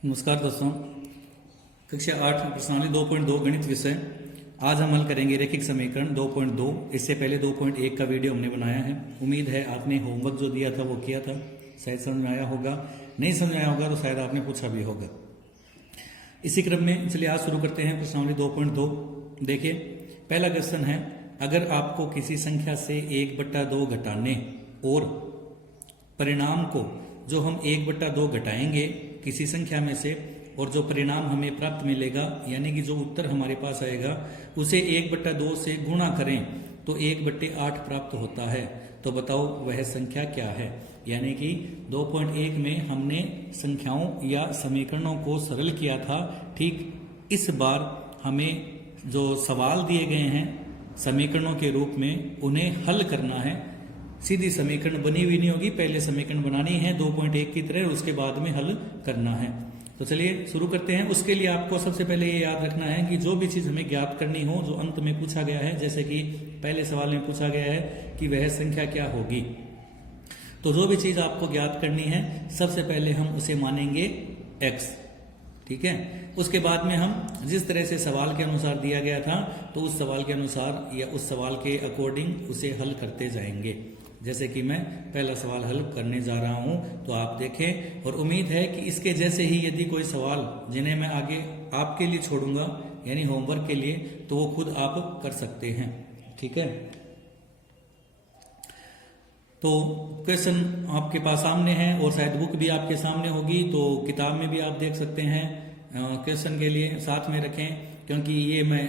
नमस्कार दोस्तों। कक्षा 8 प्रश्नावली 2.2 गणित विषय। आज हम हल करेंगे रैखिक समीकरण 2.2। इससे पहले 2.1 का वीडियो हमने बनाया है। उम्मीद है आपने होमवर्क जो दिया था वो किया था, शायद समझ में आया होगा। नहीं समझ में आया होगा तो शायद आपने पूछा भी होगा। इसी क्रम में चलिए आज शुरू करते हैं प्रश्नावली 2.2। देखिए पहला क्वेश्चन है, अगर आपको किसी संख्या से 1/2 घटाने और परिणाम को जो हम 1/2 घटाएंगे किसी संख्या में से और जो परिणाम हमें प्राप्त मिलेगा यानी कि जो उत्तर हमारे पास आएगा उसे 1/2 से गुणा करें तो 1/8 प्राप्त होता है। तो बताओ वह संख्या क्या है। यानी कि 2.1 में हमने संख्याओं या समीकरणों को सरल किया था। ठीक इस बार हमें जो सवाल दिए गए हैं समीकरणों के रूप में उन्हें हल करना है। सीधी समीकरण बनी हुई नहीं होगी, पहले समीकरण बनानी है 2.1 की तरह, उसके बाद में हल करना है। तो चलिए शुरू करते हैं। उसके लिए आपको सबसे पहले ये याद रखना है कि जो भी चीज हमें ज्ञात करनी हो जो अंत में पूछा गया है, जैसे कि पहले सवाल में पूछा गया है कि वह संख्या क्या होगी, तो जो भी चीज आपको ज्ञात करनी है सबसे पहले हम उसे मानेंगे x। ठीक है, उसके बाद में हम जिस तरह से सवाल के अनुसार दिया गया था तो उस सवाल के अनुसार या उस सवाल के अकॉर्डिंग उसे हल करते जाएंगे। जैसे कि मैं पहला सवाल हल करने जा रहा हूं तो आप देखें, और उम्मीद है कि इसके जैसे ही यदि कोई सवाल जिन्हें मैं आगे आपके लिए छोड़ूंगा यानी होमवर्क के लिए, तो वो खुद आप कर सकते हैं। ठीक है, तो क्वेश्चन आपके पास सामने है और शायद बुक भी आपके सामने होगी, तो किताब में भी आप देख सकते हैं। क्वेश्चन के लिए साथ में रखें क्योंकि ये मैं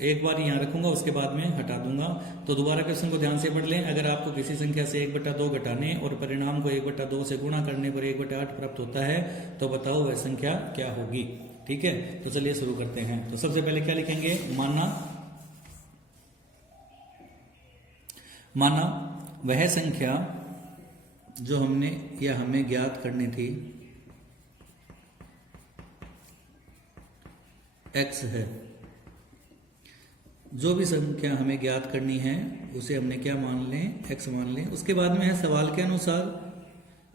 एक बार यहाँ रखूंगा उसके बाद में हटा दूंगा। तो दोबारा क्वेश्चन को ध्यान से पढ़ लें। अगर आपको किसी संख्या से 1/2 घटाने और परिणाम को 1/2 से गुणा करने पर 1/8 प्राप्त होता है तो बताओ वह संख्या क्या होगी। ठीक है, तो चलिए शुरू करते हैं। तो सबसे पहले क्या लिखेंगे, माना वह संख्या जो हमने या हमें ज्ञात करनी थी x है। जो भी संख्या हमें ज्ञात करनी है उसे हमने क्या मान लें, x मान लें। उसके बाद में है सवाल के अनुसार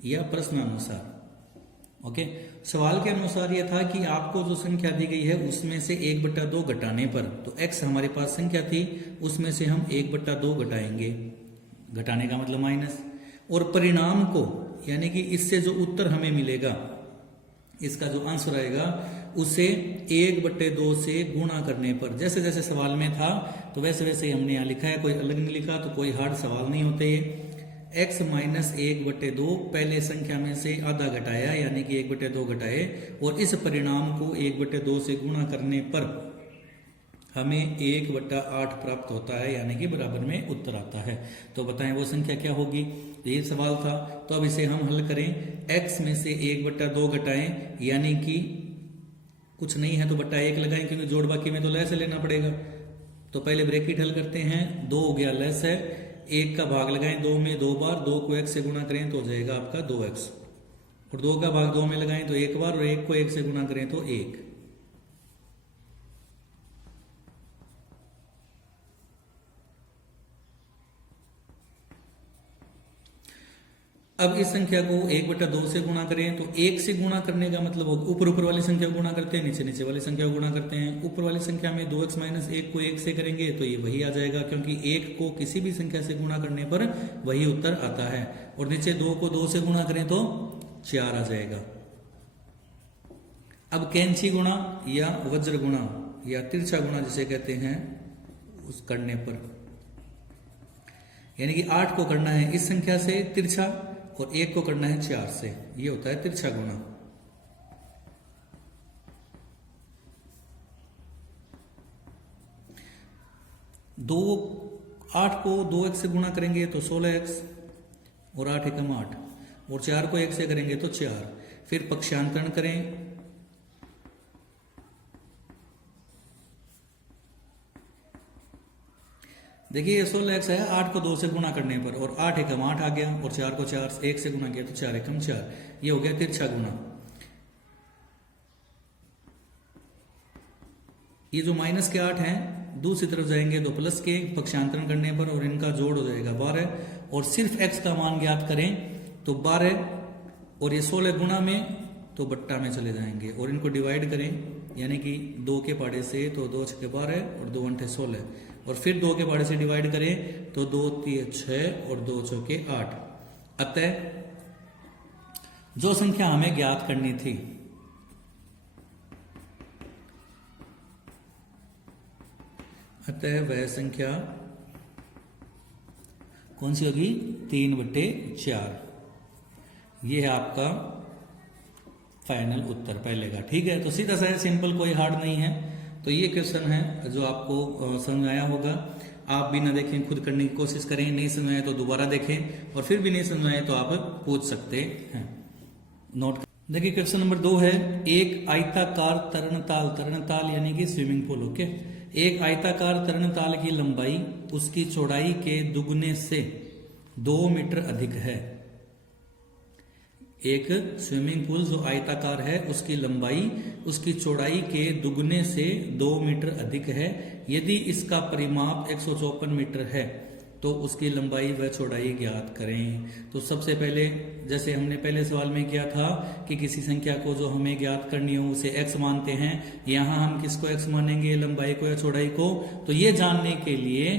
या प्रश्नानुसार। ओके, सवाल के अनुसार यह था कि आपको जो संख्या दी गई है उसमें से 1/2 घटाने पर, तो x हमारे पास संख्या थी उसमें से हम 1/2 घटाएंगे, घटाने का मतलब माइनस, और परिणाम को यानी कि इससे जो उत्तर हमें मिलेगा इसका जो आंसर आएगा उसे 1/2 से गुणा करने पर, जैसे जैसे सवाल में था तो वैसे वैसे ही हमने यहाँ लिखा है, कोई अलग नहीं लिखा। तो कोई हार्ड सवाल नहीं होते। x - 1/2 पहले संख्या में से आधा घटाया यानी कि 1/2 घटाए और इस परिणाम को 1/2 से गुणा करने पर हमें 1/8 प्राप्त होता है यानी कि बराबर में उत्तर आता है। तो बताएं वो संख्या क्या होगी। ये सवाल था, तो अब इसे हम हल करें। x में से 1/2 घटाएं यानी कि कुछ नहीं है तो बट्टा 1 लगाएं क्योंकि जोड़ बाकी में तो लैस लेना पड़ेगा। तो पहले ब्रैकेट हल करते हैं। 2 हो गया लैस है, 1 का भाग लगाएं 2 में 2 बार, 2 को 1 से गुणा करें तो हो जाएगा आपका 2x, और 2 का भाग 2 में लगाएं तो 1 बार, और 1 को 1 से गुणा करें तो 1। अब इस संख्या को 1/2 से गुणा करें तो 1 से गुणा करने का मतलब ऊपर ऊपर वाली संख्या को गुणा करते हैं, नीचे नीचे वाली संख्या को गुणा करते हैं। ऊपर वाली संख्या में 2x - 1 को 1 से करेंगे तो ये वही आ जाएगा क्योंकि 1 को किसी भी संख्या से गुणा करने पर वही उत्तर आता है, और नीचे 2 को 2 से गुणा करें तो 4 आ जाएगा। अब कैंची गुणा या वज्र गुणा या तिरछा गुणा जिसे कहते हैं उस करने पर, यानी कि 8 को करना है इस संख्या से तिरछा और 1 को करना है 4 से, ये होता है तिरछा गुणा। दो 8 को 2x से गुणा करेंगे तो 16x, और 8 एकम 8, और 4 को 1 से करेंगे तो 4। फिर पक्षांतरण करें, देखिए ये 16x है 8 को 2 से गुणा करने पर, और 8 एकम 8 आ गया, और 4 को 4 1 से गुणा किया तो 4 एकम 4, ये हो गया तिरछा गुणा। ये जो माइनस के 8 हैं दूसरी तरफ जाएंगे तो प्लस के, पक्षांतरण करने पर और इनका जोड़ हो जाएगा 12, और सिर्फ x का मान ज्ञात करें तो 12 और ये 16 गुणा में तो बट्टा में चले जाएंगे और इनको डिवाइड करें, यानी कि 2 के पाड़े से तो 2 छके 12 और 2 अंठे 16 और फिर 2 के पाड़े से डिवाइड करें तो 2 3 6 और 2 चौके 8। अतः जो संख्या हमें ज्ञात करनी थी अतः वह संख्या कौन सी होगी? 3/4। ये है आपका फाइनल उत्तर पहले का। ठीक है, तो सीधा सा है, सिंपल, कोई हार्ड नहीं है। तो ये क्वेश्चन है जो आपको समझ आया होगा। आप भी ना देखें, खुद करने की कोशिश करें, नहीं समझ आए तो दोबारा देखें और फिर भी नहीं समझ आए तो आप पूछ सकते हैं। नोट देखिए, क्वेश्चन नंबर 2 है, एक आयताकार तरणताल यानी कि स्विमिंग पूल। ओके, एक आयताकार तरणताल की लंबाई उसकी चौड़ाई के दुगने से 2 मीटर अधिक है। एक स्विमिंग पूल जो आयताकार है उसकी लंबाई उसकी चौड़ाई के दुगने से 2 मीटर अधिक है। यदि इसका परिमाप 154 मीटर है तो उसकी लंबाई व चौड़ाई ज्ञात करें। तो सबसे पहले, जैसे हमने पहले सवाल में किया था कि किसी संख्या को जो हमें ज्ञात करनी हो उसे x मानते हैं, यहां हम किसको x मानेंगे, लंबाई को या चौड़ाई को। तो ये जानने के लिए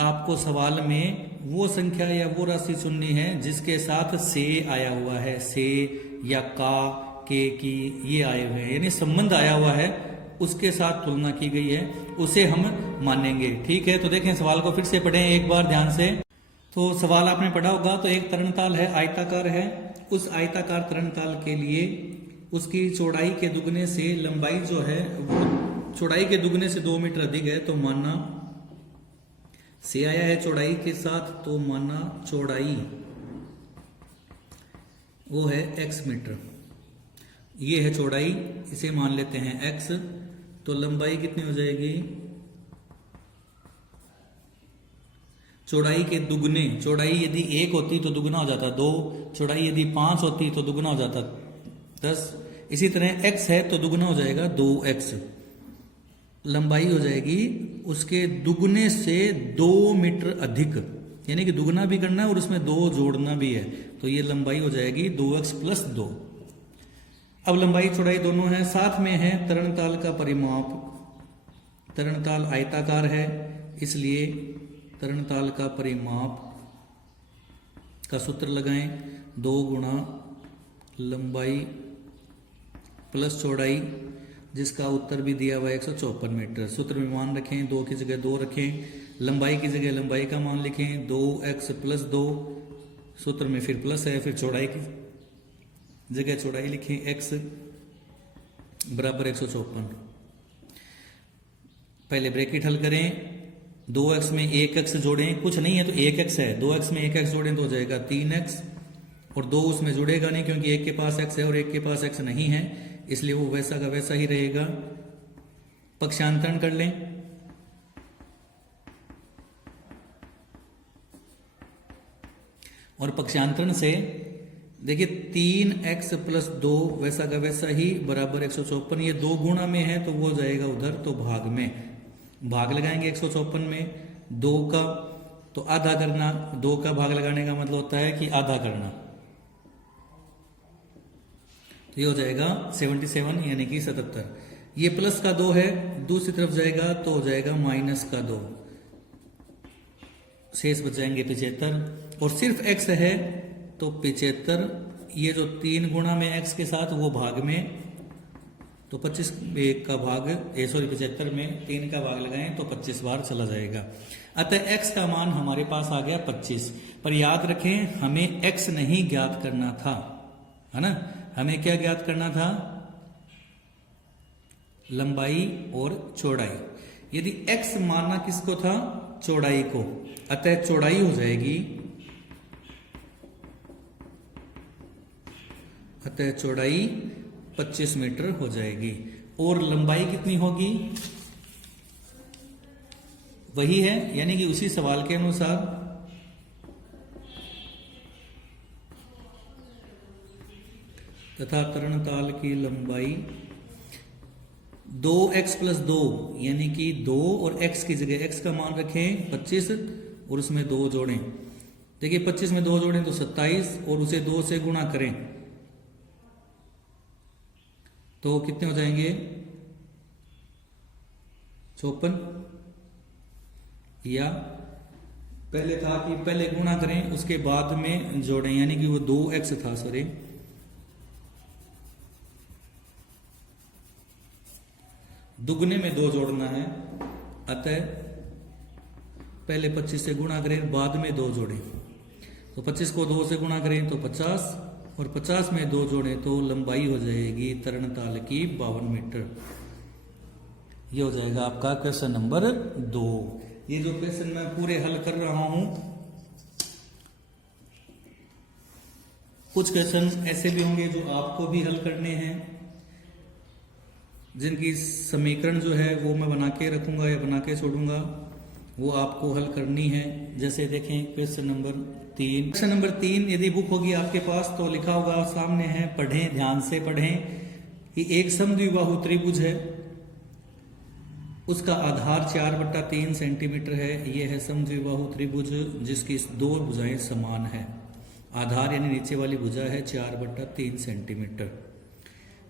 आपको सवाल में वो संख्या या वो राशि चुननी है जिसके साथ से आया हुआ है, से या का, के की, ये आए हुए हैं, यानी संबंध आया हुआ है, उसके साथ तुलना की गई है, उसे हम मानेंगे। ठीक है, तो देखें सवाल को फिर से पढ़ें एक बार ध्यान से। तो सवाल आपने पढ़ा होगा। तो एक तरणताल है, आयताकार है, उस आयताकार तरणताल के लिए उसकी चौड़ाई के दुगने से लंबाई जो है वो चौड़ाई के दुगने से 2 मीटर अधिक है। तो माना से आया है चौड़ाई के साथ, तो माना चौड़ाई वो है x मीटर, ये है चौड़ाई, इसे मान लेते हैं x। तो लंबाई कितनी हो जाएगी? चौड़ाई के दुगने, चौड़ाई यदि 1 होती तो दुगना हो जाता 2, चौड़ाई यदि 5 होती तो दुगना हो जाता 10। इसी तरह x है तो दुगना हो जाएगा 2x। लंबाई हो जाएगी उसके दुगने से 2 मीटर अधिक, यानी कि दुगना भी करना है और उसमें 2 जोड़ना भी है। तो ये लंबाई हो जाएगी 2x + 2। अब लंबाई चौड़ाई दोनों है, साथ में है तरणताल का परिमाप। तरणताल आयताकार है, इसलिए तरणताल का परिमाप का सूत्र लगाएं, 2 गुणा लंबाई प्लस चौड़ाई, जिसका उत्तर भी दिया हुआ है 154 मीटर। सूत्र में मान रखें, 2 की जगह 2 रखें, लंबाई की जगह लंबाई का मान लिखें, 2x + 2, सूत्र में फिर प्लस है, फिर चौड़ाई की जगह चौड़ाई लिखें, x बराबर 154। पहले ब्रैकेट हल करें, 2x में 1x जोड़ें, कुछ नहीं है तो 1x है, 2x में 1x जोड़ें तो हो जाएगा 3x, और 2 उसमें जुड़ेगा नहीं क्योंकि एक के पास x है और एक के पास x नहीं है, इसलिए वो वैसा का वैसा ही रहेगा। पक्षांतरण कर लें, और पक्षांतरण से देखिए 3x + 2 वैसा का वैसा ही बराबर 154। ये 2 गुणा में है तो वो जाएगा उधर, तो भाग में भाग लगाएंगे 154 में 2 का, तो आधा करना, 2 का भाग लगाने का मतलब होता है कि आधा करना, तो ये हो जाएगा 77 यानी कि 77। ये प्लस का 2 है, दूसरी तरफ जाएगा तो हो जाएगा माइनस का 2, शेष बच जाएंगे 75, और सिर्फ x है तो 75। ये जो 3 गुणा में x के साथ वो भाग में, तो 25 का भाग 75 में 3 का भाग लगाएं तो 25 बार चला जाएगा। अतः x का मान हमारे पास आ गया 25। पर याद रखें हमें x नहीं ज्ञात करना था, है ना, हमें क्या ज्ञात करना था? लंबाई और चौड़ाई। यदि x मानना किसको था? चौड़ाई को, अतः चौड़ाई हो जाएगी, अतः चौड़ाई 25 मीटर हो जाएगी। और लंबाई कितनी होगी? वही है, यानी कि उसी सवाल के अनुसार तथा तरणताल की लंबाई 2x + 2 यानी कि 2 और x की जगह x का मान रखें 25 और उसमें 2 जोड़ें। देखिए 25 में 2 जोड़ें तो 27 और उसे 2 से गुणा करें तो कितने हो जाएंगे 54, या पहले था कि पहले गुणा करें उसके बाद में जोड़ें, यानी कि वो 2x था, सॉरी दुगने में 2 जोड़ना है, अतः पहले 25 से गुणा करें बाद में 2 जोड़ें। तो 25 को 2 से गुणा करें तो 50, और 50 में 2 जोड़ें तो लंबाई हो जाएगी तरणताल की 52 मीटर। ये हो जाएगा आपका क्वेश्चन नंबर 2। ये जो क्वेश्चन मैं पूरे हल कर रहा हूं, कुछ क्वेश्चन ऐसे भी होंगे जो आपको भी हल करने हैं, जिनकी समीकरण जो है वो मैं बना के रखूंगा या बना के छोड़ूंगा, वो आपको हल करनी है। जैसे देखें क्वेश्चन नंबर 3। क्वेश्चन नंबर 3 यदि बुक होगी आपके पास तो लिखा होगा सामने है, पढ़ें, ध्यान से पढ़ें कि एक समद्विबाहु त्रिभुज है, उसका आधार 4/3 सेंटीमीटर है। यह है समद्विबाहु त्रिभुज जिसकी 2 भुजाएं समान है। आधार यानी नीचे वाली भुजा है 4/3 सेंटीमीटर।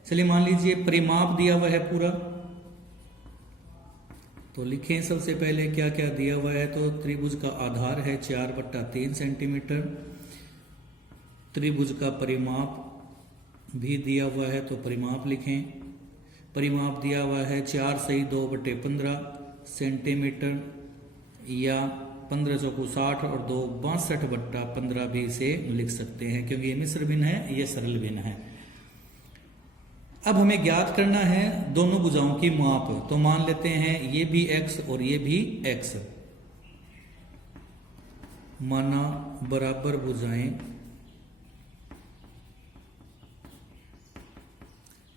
चलिए मान लीजिए परिमाप दिया हुआ है पूरा, तो लिखें सबसे पहले क्या क्या दिया हुआ है। तो त्रिभुज का आधार है 4/3 सेंटीमीटर, त्रिभुज का परिमाप भी दिया हुआ है तो परिमाप लिखें। परिमाप दिया हुआ है 4 सही 2/15 सेंटीमीटर, या 15 चौको 60 और 2 62/15 भी इसे लिख सकते हैं, क्योंकि ये मिश्र भिन्न है, ये सरल भिन्न है। अब हमें ज्ञात करना है दोनों भुजाओं की माप। तो मान लेते हैं ये भी x और ये भी x, माना बराबर भुजाएं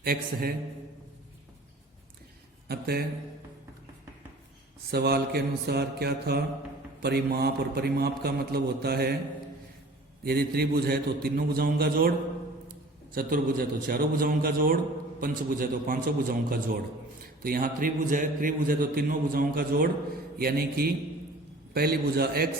x है, अतः सवाल के अनुसार क्या था, परिमाप। और परिमाप का मतलब होता है यदि त्रिभुज है तो तीनों भुजाओं का जोड़, चतुर्भुज है तो चारों भुजाओं का जोड़, पंचभुज है तो 5 भुजाओं का जोड़। तो यहाँ त्रिभुज है तो तीनों भुजाओं का जोड़, यानी कि पहली भुजा x,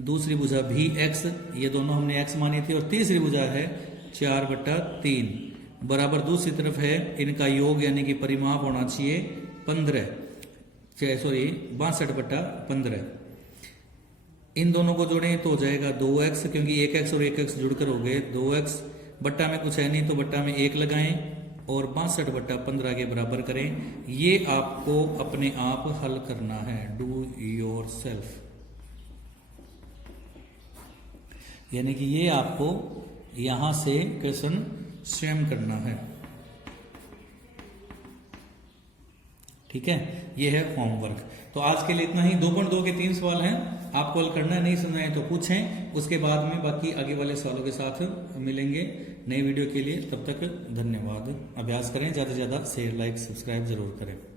दूसरी भुजा भी x, ये दोनों हमने x मानी थी, और तीसरी भुजा है 4/3 बराबर दूसरी तरफ है इनका योग, यानी कि परिमाप होना चाहिए 62/15। इन दोनों को जोड़ें तो हो जाएगा 2x, क्योंकि 1x और 1x जुड़कर हो गए 2x। बट्टा में कुछ है नहीं तो बट्टा में 1 लगाएं और 62/15 के बराबर करें। ये आपको अपने आप हल करना है, डू योर सेल्फ, यानी कि ये आपको यहां से क्वेश्चन स्वयं करना है। ठीक है, ये है होमवर्क। तो आज के लिए इतना ही। 2.2 के 3 सवाल हैं, आपको हल करना है, नहीं सुनना है तो पूछें, उसके बाद में बाकी आगे वाले सवालों के साथ मिलेंगे नई वीडियो के लिए। तब तक धन्यवाद। अभ्यास करें, ज्यादा से ज्यादा शेयर, लाइक, सब्सक्राइब जरूर करें।